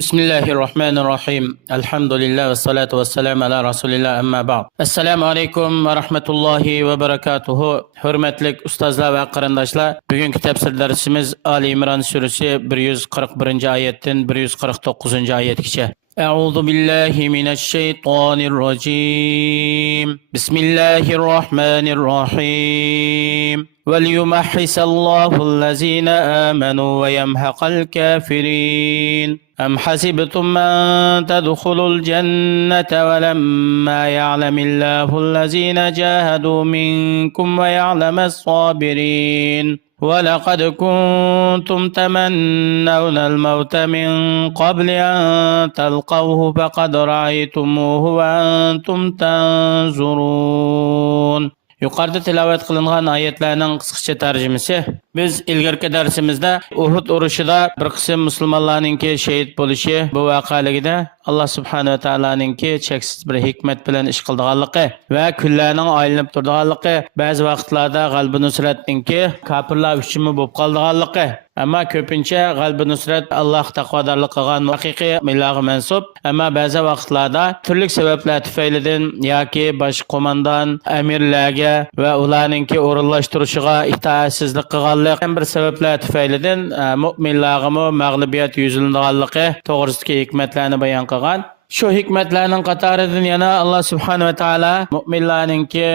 Bismillahirrahmanirrahim. Alhamdulillah ve salatu ve selamu ala Resulillah amma ba'd. Assalamu alaikum ve rahmetullahi ve berekatuhu. Hürmetli ustazlar ve qarindoshlar, bugünkü tefsir dersimiz Ali İmran suresi 141. ayetten 149. ayetgacha. Euzu billahi mineşşeytanirracim. Bismillahirrahmanirrahim. وَلْيُمَحِّصَ اللَّهُ الَّذِينَ آمَنُوا وَيَمْحَقَ الْكَافِرِينَ أَمْ حَسِبْتُمْ أَن تَدْخُلُوا الْجَنَّةَ وَلَمَّا يَعْلَمِ اللَّهُ الَّذِينَ جَاهَدُوا مِنكُمْ وَيَعْلَمَ الصَّابِرِينَ ولقد كنتم تمنون الموت من قبل أن تلقوه فقد رأيتموه وأنتم تنظرون. Yuqorida tilovat qilingan oyatlarning qisqacha tarjimasi. Biz ilgirki darsimizda Uhud urushida bir qism musulmonlarningki shahid bo'lishi bu voqealigida Alloh subhanahu va taoloninki cheksiz bir hikmat bilan ish qilganligi va kunlarning aylanib turganligi, ba'zi vaqtlarda g'alaba nusratninki kofirlar uchun bo'lib qolganligi. Amma ko'pincha g'alaba nusrat Alloh taqvodorlik qilgan haqiqiy millatga mansub, amma ba'zi vaqtlarda turli sabablar tufaylidan yoki bosh qo'mondon amirlarga va ularningki o'rinlashtirishiga itoatsizlik qilganlik bir sabablar tufaylidan mu'minlarga mag'lubiyat yuzlanganligi to'g'risidagi hikmatlarni bayon qilgan. Şu hikmetlerinin qatoridan yana Allah subhanahu wa ta'ala mu'minlarninki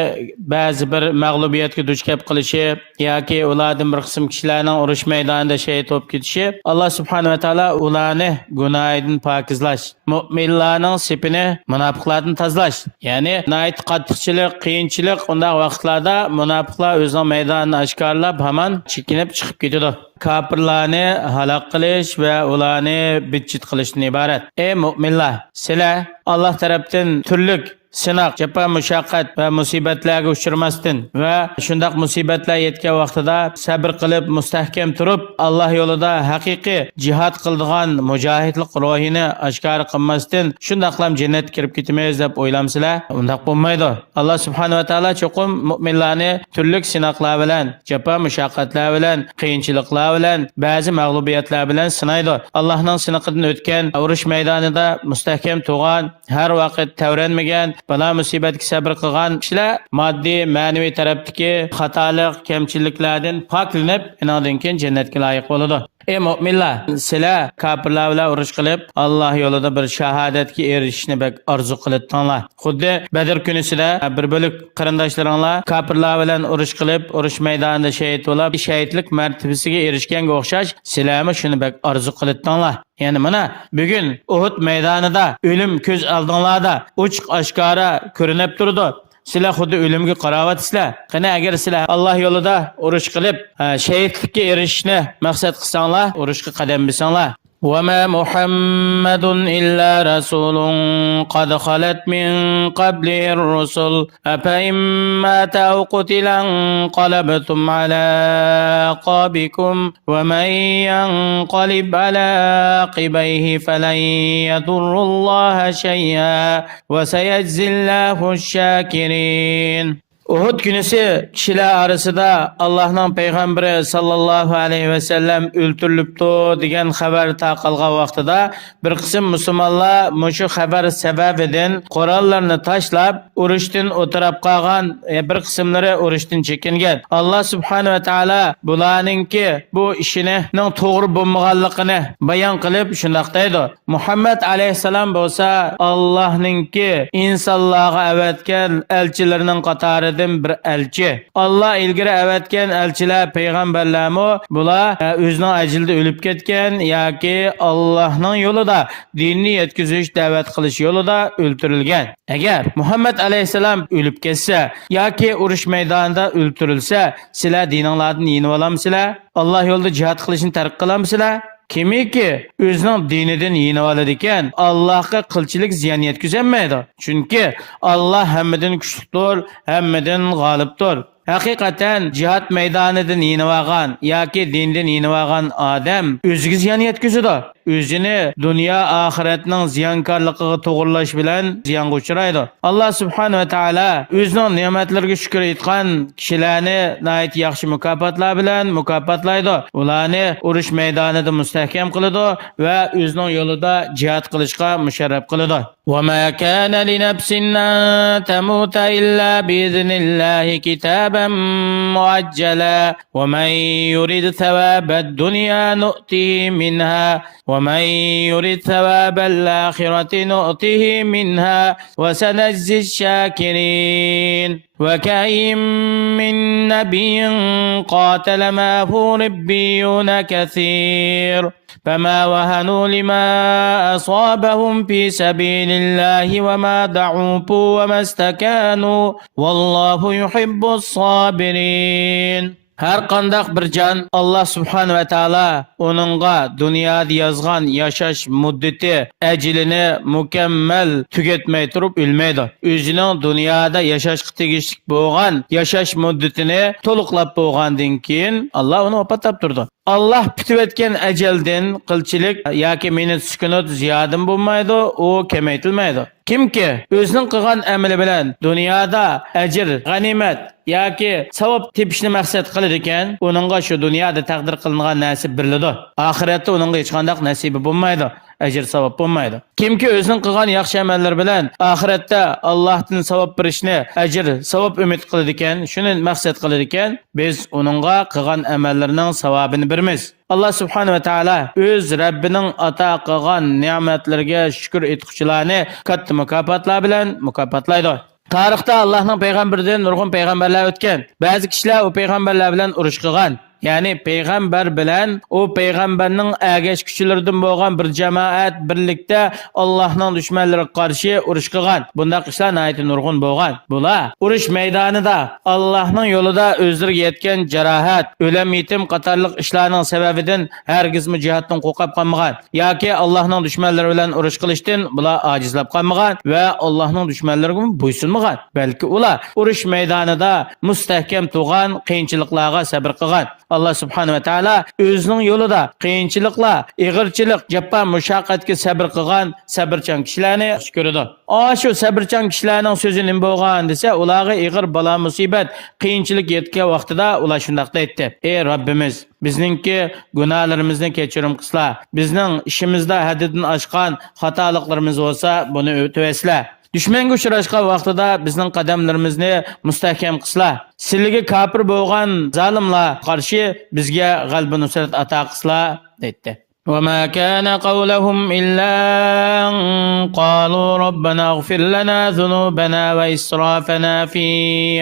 ba'zi bir mag'lubiyatga duch kelib qilishi yoki ulardan bir qism kishilarning urush maydonida shahid bo'lib ketishi, Allah subhanahu wa ta'ala ularni gunohidan pokizlash, mu'minlarning sipini munofiqlardan tozalash. Ya'ni nayt qattiqchilik, qiyinchilik undaq vaqtlarda munofiqlar o'zining maydonini oshkorlab hamon chekinib chiqib ketadi. Kafirlarni halok qilish va ularni bitchit qilishdan iborat. Ey mu'minlar, sizlar Alloh tarafdan turli sinoq, jafo, mushaqqat va musibatlarga uchramasdan va shundaq musibatlar yetgan vaqtida sabr qilib mustahkam turib Alloh yo'lida haqiqiy jihad qiladigan mujohidlik ruhini oshkor qilmasdan shundaqlam jannatga kirib ketamiz deb o'ylamsizlar? Undaq bo'lmaydi. Alloh subhanahu va taolo cho'qim mu'minlarni turli sinoqlar bilan, jafo, mushaqqatlar bilan, qiyinchiliklar bilan, ba'zi mag'lubiyatlar bilan sinaydi. Allohning sinoqidan o'tgan urush maydonida mustahkam turgan, har vaqt tavranmagan, bala musibatga sabr qilgan kishilar moddiy, ma'naviy tarafdagi xatolik, kamchiliklardan poklanib, undan keyin jannatga loyiq bo'ladi. Ey mu'minlar, sizlar kofirlar bilan urush qilib, Alloh yo'lida bir shahodatga erishishni bek orzu qilibdinglar. Xuddi Badr kunisida bir bo'lib qarindoshlaringlar kofirlar bilan urush qilib, urush maydonida shahid bo'lib, shahidlik martabasiga erishganga o'xshash, sizlarmi shuni bek orzu qilibdinglar. Yani mana bugun Uhud maydonida o'lim ko'z oldinglarda ochiq oshkora ko'rinib turdi. Sizlar xuddi o'limga qaravatsizlar. Qani agar sizlar Alloh yo'lida urush qilib, shahidlikka erishishni maqsad qilsanglar, urushga qadam bosanglar. وَمَا مُحَمَّدٌ إِلَّا رَسُولٌ قَدْ خَلَتْ مِنْ قَبْلِهِ الرُّسُلُ أَفَإِنْ مَاتَ أَوْ قُتِلَ انقَلَبْتُمْ عَلَى أَعْقَابِكُمْ وَمَنْ يَنقَلِبْ عَلَى عَقِبَيْهِ فَلَنْ يَضُرَّ اللَّهَ شَيْئًا وَسَيَجْزِي اللَّهُ الشَّاكِرِينَ. Uhud günüsü kişiler arasında Allah'ın peygamberi sallallahu aleyhi ve sellem öldürülüptü diyen haber taqalgan vaqtida bir kısım Müslümanlar muşu haber sebebiden korallarını taşlap urushdan o'tirib qolgan, bir kısımları urushdan chekingan. Allah subhanahu ve taala bularninki bu ishini to'g'ri bo'lmaganligini bayon qilib shunday deydi. Muhammad alayhissalom bo'lsa Allohninki insonlarga avatgan elchilarining qatori bir elçi. Allah ilgiri avatgan elçiler, peygamberlermi bular o'zining ajilda o'lib ketgan yoki Allohning yo'lida dinni yetkazish, da'vat qilish yo'lida o'ldirilgan. Agar Muhammad alayhisalom o'lib ketsa yoki urush maydonida o'ldirilsa, sizlar dininglardan yenib olamsizlar? Alloh yo'lida jihad qilishni tark qilamsizlar? Kimiki o'zining dinidan yenib oladi ekan, Allohga qilchilik ziyon yetkazolmaydi. Chunki Alloh hammadan kuchlidir, hammadan g'olibdir. Haqiqatan jihad maydonidan yenib olgan yoki dindan yenib olgan odam o'ziga ziyon yetkazadi. o'zini dunyo oxiratning ziyonkorligiga to'g'irlash bilan ziyonga uchraydi. Alloh subhanahu va taolo o'zining ne'matlariga shukr etgan kishilarni nihoyat yaxshi mukofotlar bilan mukofotlaydi. Ularni urush maydonida mustahkam qiladi va o'zining yo'lida jihad qilishga musharraf qiladi. وما كان لنفس أن تموت إلا بإذن الله كتابا مؤجلا ومن يرد ثواب الدنيا نؤته منها ومن يرد ثواب الآخرة نؤته منها وسنجزي الشاكرين وكأين من نبي قاتل معه ربيون كثير فما وهنوا لما أصابهم في سبيل الله وما ضعفوا وما استكانوا والله يحب الصابرين. Her qandaq bir can Allah subhanahu ve taala onunğa dünyada yazgan yaşaş muddeti ecilini mükemmel tüketmey turup ölmeydi. Özünün dünyada yaşaşqa tegishlik bolgan yaşaş muddetini toluqlap bolgandan keyin Allah onu opatap turdu. Allah bitib etken ecelden qilchilik yoki minut sukunat ziyodim bo'lmaydi, u kamaytilmaydi. Kimki o'zining qilgan amali bilan dunyoda ajr, g'animat yoki savob tepishni maqsad qilar ekan, uningga shu dunyoda taqdir qilingan nasib beriladi. Oxiratda uningga hech qanday nasibi bo'lmaydi. Ajr savob bo'lmaydi. Kimki o'zining qilgan yaxshi amallari bilan oxiratda Allohdan savob berishni, ajr, savob umid qiladi ekan, shuni maqsad qiladi ekan, biz uningga qilgan amallarining savobini beramiz. Allah subhanahu va taolo o'z Rabbining ato qilgan ne'matlariga shukr etuvchilarni katta mukofotlar bilan mukofotlaydi. Tarixda Allohning payg'ambaridan nurg'un payg'ambarlar o'tgan. Ba'zi kishilar u payg'ambarlar bilan urush qilgan. Yani payg'ambar bilan o payg'ambarning agash kuchilaridan bo'lgan bir jamoat birlikda Allohning dushmanlariga qarshi urush qilgan. Bundaq ishlar nihoyat nurg'un bo'lgan. Bular urush maydonida Allohning yo'lida o'zlariga yetgan jarohat, o'lim, yetim qatorliq ishlarning sababidan hargiz jihatdan qo'rqib qolmagan yoki Allohning dushmanlari bilan urush qilishdan bular ojizlab qolmagan va Allohning dushmanlariga bo'ysunmagan. Balki ular urush maydonida mustahkam turgan qiyinchiliklarga sabr qilgan. Allah subhanahu wa ta'ala o'zining yo'lida qiyinchiliklar, ig'irchilik, jaffa, mushaqqatga sabr qilgan sabrchan kishilarni yaxshi ko'radi. Shu sabrchan kishilarning so'zi nima bo'lgan desa, ularga ig'ir balo musibat, qiyinchilik yetgan vaqtida ular shunday aytdi: "Ey Rabbimiz, bizningki gunohlarimizni kechirim qilsa, bizning ishimizda haddidan oshgan xatoliklarimiz bo'lsa, buni o'tavasla. Düşmanga uchrashgan vaqtida bizning qadamlarimizni mustahkam qilsa, sizlarga kafir bo'lgan zolimlar qarshi bizga g'alaba nusrat ato qilsa" dedi. وما كان قولهم إلا أن قالوا ربنا اغفر لنا ذنوبنا وإسرافنا في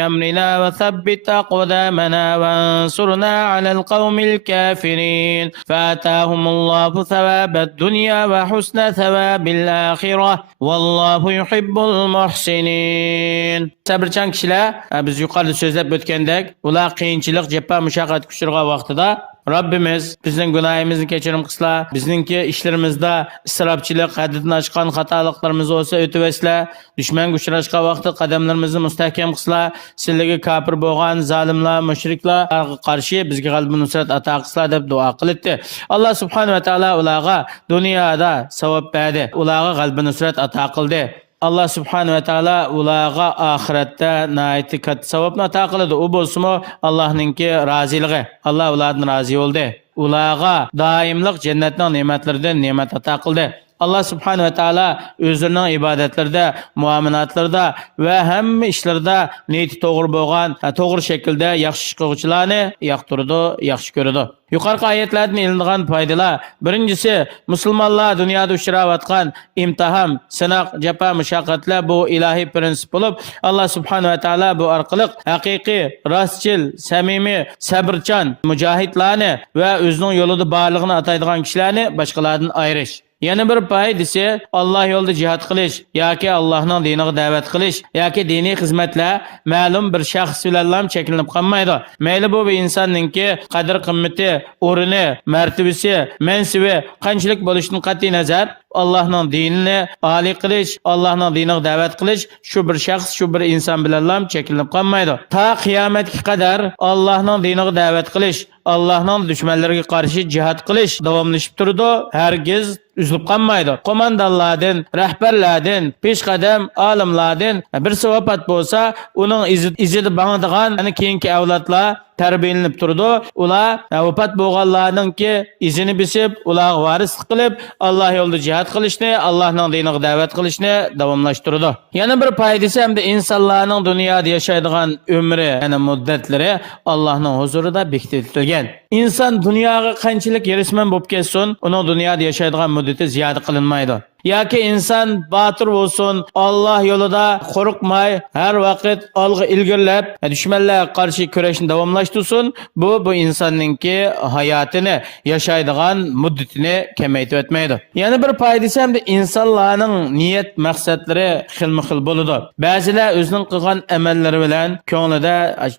أمرنا وثبت أقدامنا وانصرنا على القوم الكافرين فآتاهم الله ثواب الدنيا وحسن ثواب الآخرة والله يحب المحسنين. Sabrchan kishilar biz yuqorida so'zlab o'tgandek, ular qiyinchilik, jaffa, mushaqqat kuchirgan vaqtida Rabbimiz bizning gunohimizni kechirim qilsa, bizningki ishlarimizda isrofchilik, haddidan oshgan xatoliklarimiz bo'lsa o'tavaslar, dushmanga uchrashgan vaqtda qadamlarimizni mustahkam qilsa, sizlarga kafir bo'lgan zolimlar, mushriklarga qarshi bizga g'alaba nusrat ato qilsa deb duo qildi. Alloh subhanahu va taolo ularga dunyoda savob berdi, ularga g'alaba nusrat ato qildi. Allah subhanahu wa ta'ala ularga oxiratda nihoyat katta savobni ato qiladi. U bo'lsa-mu Allohninki roziligi. Alloh ulardan rozi bo'ldi. Ularga doimlik jannatning ne'matlaridan ne'mat ato qildi. Allah subhanahu wa ta'ala o'zining ibodatlarida, muomalatlarda va hamma ishlarda niyati to'g'ri bo'lgan, to'g'ri shaklda yaxshi ish qiluvchilarni yoqtiradi, yaxshi ko'radi. Yuqorqi oyatlardan ilingan foydalar: birinchisi, musulmonlar dunyoda uchrayotgan imtihon, sinoq, jaffa, mushaqqatlar bu ilohiy prinsip bo'lib, Alloh subhanahu va taolo bu orqali haqiqiy, rostchil, samimiy, sabrchan mujohidlarni va o'zining yo'lida borlig'ini ataydigan kishilarni boshqalardan ayirish. Yana bir foydasi Alloh yo'lida jihad qilish yoki Allohning diniga da'vat qilish yoki diniy xizmatlar ma'lum bir shaxs bilan cheklanib qolmaydi. Mayli bu bir insonninki qadr qimmati, o'rni, martabasi, mansibi qanchalik bo'lishidan qat'iy nazar Allohning dinini oliy qilish, Allohning diniga da'vat qilish shu bir shaxs, shu bir inson bilan cheklanib qolmaydi. Ta qiyomatga qadar Allohning diniga da'vat qilish, Allohning dushmanlariga qarshi jihad qilish davomlashib turdi. Hargiz üzülüp qolmaydi. Qo'mondonlardan, rahbarlardan, peshqadam olimlardan birisi vafot bo'lsa, uning izida bangadigan keyingi avlodlar tarbiyalanib turdi. Ular vafot bo'lganlarningki izini bisib, ularga varislik qilib, Alloh yo'lida jihad qilishni, Allohning diniga da'vat qilishni davomlashtirdi. Yana bir foydasi hamda insonlarning dunyoda yashaydigan umri, ya'ni muddatlari Allohning huzurida bekitilgan. İnsan dunyoga qanchalik yarishman bo'lib ketsin, uning dunyoda yashaydigan muddati ziyoda qilinmaydi. Yoki inson botir bo'lsin, Alloh yo'lida qo'rqmay, har vaqt olg'a ilgirlab, dushmanlarga qarshi kurashni davomlashtirsin, bu insonninki hayotini, yashaydigan muddatini kamaytirib o'tmaydi. Yana bir foydasi ham insonlarning niyat maqsadlari xilma-xil bo'ladi. Ba'zilar o'zining qilgan amallari bilan ko'nglida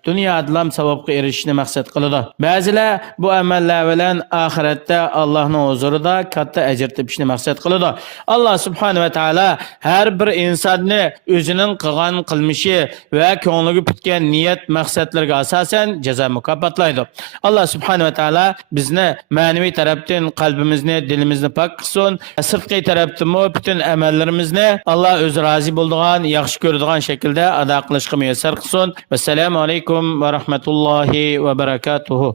dunyoda savobga erishishni maqsad qiladi. Ba'zilar bu amallar bilan oxiratda Allohning huzurida katta ajr topishni maqsad qiladi. Allah subhanahu wa ta'ala her bir insonni o'zining qilgan qilmishi va ko'ngliga bitgan niyat maqsadlarga asosan jazo mukofotlaydi. Allah subhanahu wa ta'ala bizni ma'naviy tarafdan qalbimizni, dilimizni pok qilsin. Sirtqi tarafdan bütün amallarimizni Allah o'zi rozi bo'ladigan, yaxshi ko'radigan shaklda ado qilishga muyassar qilsin. Assalomu alaykum va rahmatullohi va barakatuh.